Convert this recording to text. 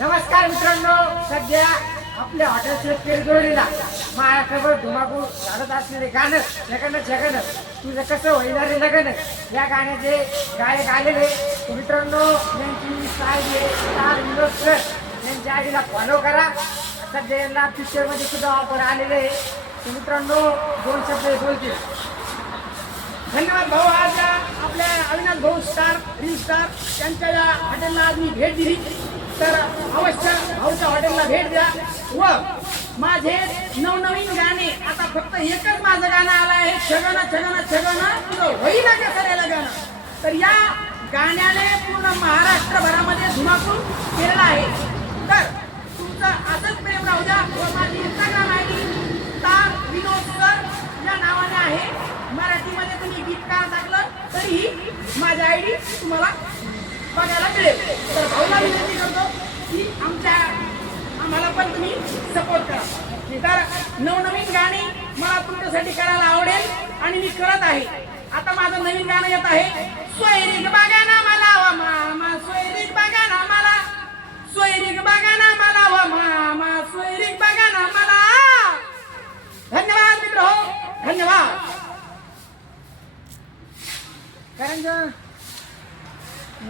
नमस्कार मित्रांनो, सध्या आपल्या हॉटेल शेतकरी जोडीला महाराष्ट्रभर धुमाकूळ झाडत असलेले गाणं जगन तुझं कसं होईना रे लगन या गाण्याचे गायक आलेले. मित्रांनो, यांची स्टार विनोद सर यांच्या आईला फॉलो करा. सध्या यांना पिक्चरमध्ये सुद्धा ऑफर आलेले आहे. तर मित्रांनो, 2 शब्द बोलतील. धन्यवाद भाऊ. आज आपल्या अविनाश भाऊ स्टार रील स्टार यांच्या या हॉटेलला आज मी भेट दिली. तर अवश्य भाऊच्या हॉटेलला भेट द्या व माझे नवनवीन गाणे. आता फक्त एकच माझं गाणं आलं आहे, छगन छगन छगन तुझं होईना कसं रे लगन. तर या गाण्याने पूर्ण महाराष्ट्रभरामध्ये धुमाकूळ केलेला आहे. तर तुमचं असंच प्रेम राहू द्या. व माझी इंस्टाग्राम ID स्टार विनोद सर या नावाने आहे. मराठीमध्ये तुम्ही गीतकार टाकलं तरीही माझा ID तुम्हाला बघायला मिळेल. तर भाऊला विनंती करतो की आम्हाला पण तुम्ही सपोर्ट करा. तर नवनवीन गाणी मला तुमच्यासाठी करायला आवडेल आणि मी करत आहे. आता माझं नवीन गाणं येत आहे, सोयरीक बघा ना मला व मामा, सोयरीक बघा ना मला, सोयरीक बघा ना मला व मामा, सोयरीक बघा ना मला. धन्यवाद मित्र हो, धन्यवाद. कारण